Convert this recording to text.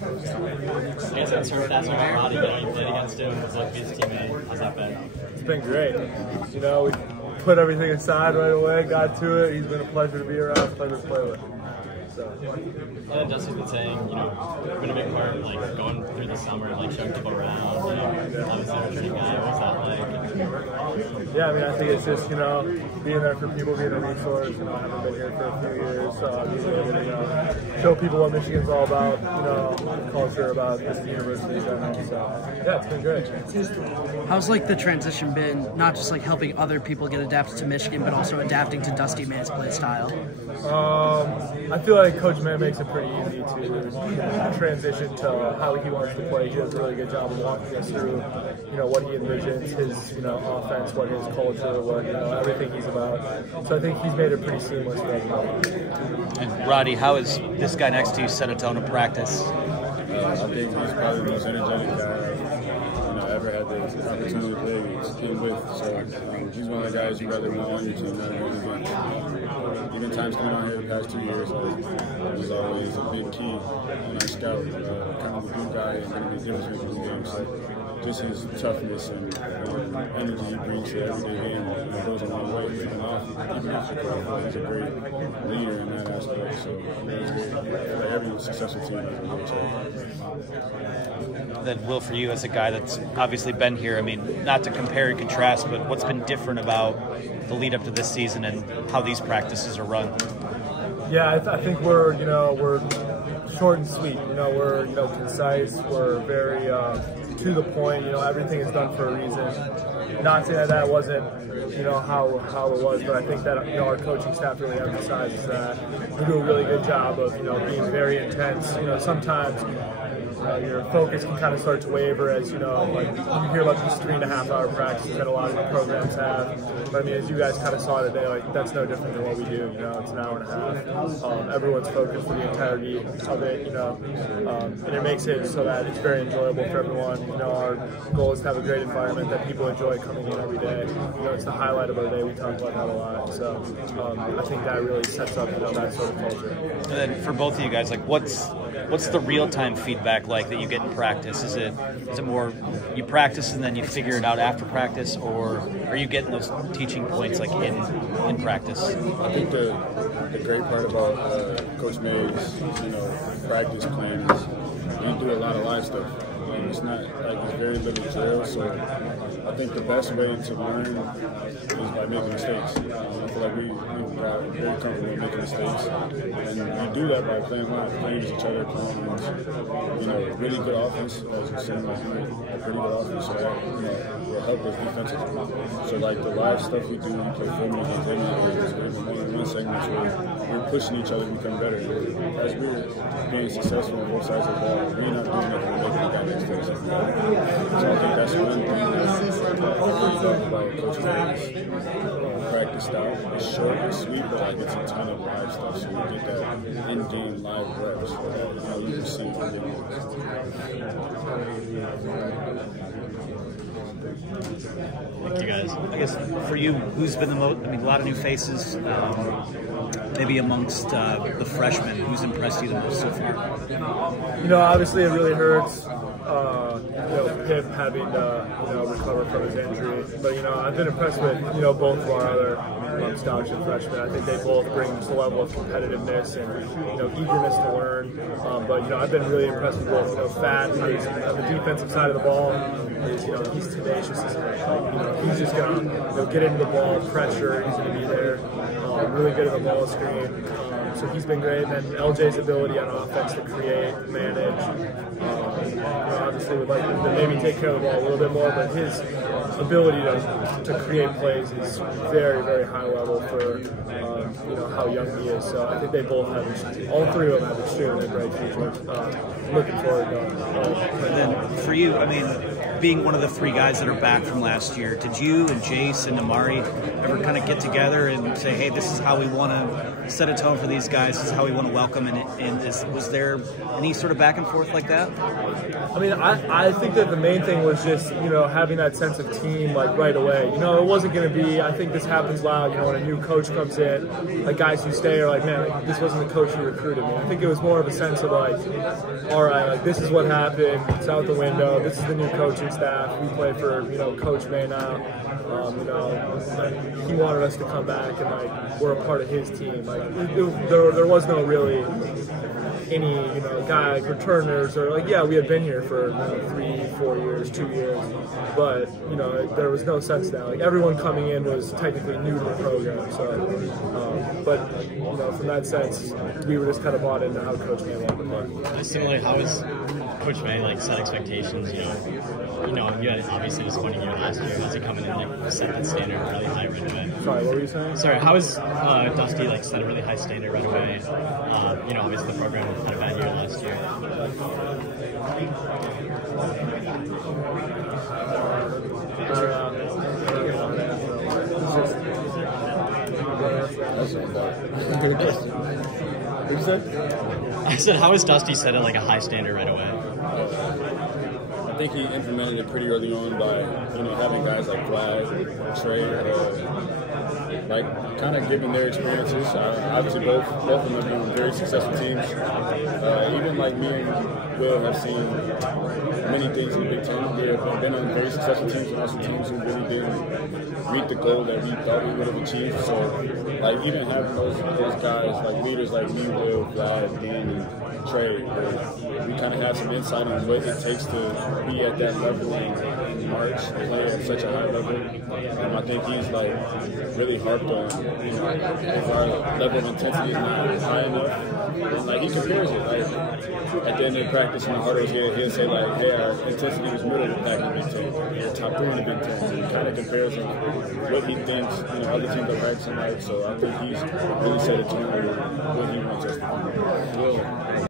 I guess that's what Roddy Gayle, you played against him, was like his teammate. How's that been? It's been great. You know, we put everything aside right away, got to it. He's been a pleasure to be around, pleasure to play with. So. Yeah, Dusty's been saying, you know, it's been a big part of like going through the summer, like showing people around, you know, obviously a returning guy. What's that like? Yeah, I mean, I think it's just, you know, being there for people, being a resource. You know, I haven't been here for a few years, so being able to, you know, show people what Michigan's all about, you know, the culture about this university in general. So, yeah, it's been great. How's like the transition been, not just like helping other people get adapted to Michigan, but also adapting to Dusty May's play style? I feel like Coach May makes it pretty easy to transition to how he wants to play. He does a really good job of walking us through, you know, what he envisions, his, you know, offense, what his culture, what, you know, everything he's about. So I think he's made it pretty seamless for everybody. And Roddy, how has this guy next to you set a tone of practice? I think he's probably the most energetic guy I ever had the opportunity to play with. So he's one of the guys you rather want on your team than one against. Even times coming out here the past 2 years, he's always a big key on our scout, kind of a good guy and going to be different in the game. So just his toughness and energy he brings to every day game goes a long way. Even off the court, he's a great leader in that aspect. So every successful team has a wheelchair. Then Will, for you as a guy that's obviously been here, I mean, not to compare and contrast, but what's been different about the lead up to this season and how these practices are run? Yeah, I think we're short and sweet. You know, we're, you know, concise. We're very to the point. You know, everything is done for a reason. Not saying that wasn't, you know, how it was, but I think that, you know, our coaching staff really emphasizes that. We do a really good job of, you know, being very intense. You know, sometimes your focus can kind of start to waver as, you know, like you hear about these 3.5-hour practices that a lot of the programs have. But I mean, as you guys kind of saw today, like that's no different than what we do. You know, it's an hour and a half. Everyone's focused for the entirety of it, you know, and it makes it so that it's very enjoyable for everyone. You know, our goal is to have a great environment that people enjoy coming in every day. You know, it's the highlight of our day. We talk about that a lot. So I think that really sets up, you know, that sort of culture. And then for both of you guys, like what's the real-time feedback like that you get in practice? Is it more you practice and then you figure it out after practice, or are you getting those teaching points like in practice? I think the great part about Coach May's, you know, practice plan is we do a lot of live stuff. It's not like it's very little drill, so I think the best way to learn is by making mistakes. I feel like we got very comfortable making mistakes, and we do that by playing live, playing each other, playing, you know, really good offense, as you've seen, like, a pretty good offense, so that, you know, will help us defensively. So like the live stuff we do, we play 4 minutes against any areas, we have a one-on-one segments where we're pushing each other to become better. As we're being successful on both sides of the ball, we're not doing nothing to make the guy next to us. So I think that's one thing about Coach May's practice style. It's short and sweet, but like it's a ton of live stuff, so we get that in-game live reps that, you know, you can see from videos. Thank you, guys. I guess for you, who's been the most? I mean, a lot of new faces. Maybe amongst the freshmen, who's impressed you the most so far? You know, obviously it really hurts. You know, Pip having to, you know, recover from his injury. But, you know, I've been impressed with, you know, both of our other scholarship freshmen. I think they both bring just a level of competitiveness and, you know, eagerness to learn. But, you know, I've been really impressed with both. You know, Fat, on the defensive side of the ball, is, you know, he's tenacious as heck. Like, you know, he's just going to, you know, get into the ball, pressure, he's going to be there. Really good at the ball screen. So he's been great. And then LJ's ability on offense to create, manage. You know, obviously would like to maybe take care of the ball a little bit more, but his ability to create plays is very, very high level for you know, how young he is. So I think they both have, all three of them have extremely bright futures. Looking forward to it. And then for you, I mean, being one of the 3 guys that are back from last year, did you and Jace and Amari ever kind of get together and say, hey, this is how we want to set a tone for these guys, this is how we want to welcome, and was there any sort of back and forth like that? I mean, I think that the main thing was just, you know, having that sense of team, like, right away. You know, it wasn't going to be, I think this happens loud, you know, when a new coach comes in, like, guys who stay are like, man, like, this wasn't the coach who recruited me. I think it was more of a sense of, like, all right, like, this is what happened, it's out the window, this is the new coaching staff, we play for, you know, Coach May now. You know, like, he wanted us to come back, and, like, we're a part of his team. Like, there was no really any, you know, guy like returners or like, yeah, we had been here for, you know, 3, 4 years, 2 years, but, you know, there was no sense now. Like, everyone coming in was technically new to the program, so, but, you know, from that sense, we were just kind of bought into how Coach May wanted to play. Similarly, how was Coach May like set expectations? You know, you had obviously disappointing year last year. How's he coming in like set that standard really high right away? Sorry, what were you saying? Sorry, how is Dusty like set a really high standard right away? You know, obviously the program had a bad year last year. I said, how is Dusty set at like a high standard right away? I think he implemented it pretty early on by, you know, having guys like Vlad, Trey, like kind of giving their experiences. Obviously, both of them have been on very successful teams. Even like me and Will have seen many things in the Big Ten. We have been on very successful teams and also teams who really didn't meet the goal that we thought we would have achieved. So, like, even having those guys, like leaders like me, Will, Vlad, Dean, and Trey, we kind of have some insight on what it takes to be at that level in March, play at such a high level. I think he's like really harped on, you know, if our level of intensity is not high enough, and like he compares it. Like at the end of practice when the hurdles he'll say like, hey, our intensity was middle of the pack in the Big Ten, we're top 3 in the Big Ten. So he kind of compares what he thinks, you know, other teams are practicing like. So I think he's really set a tone with what he wants us to do.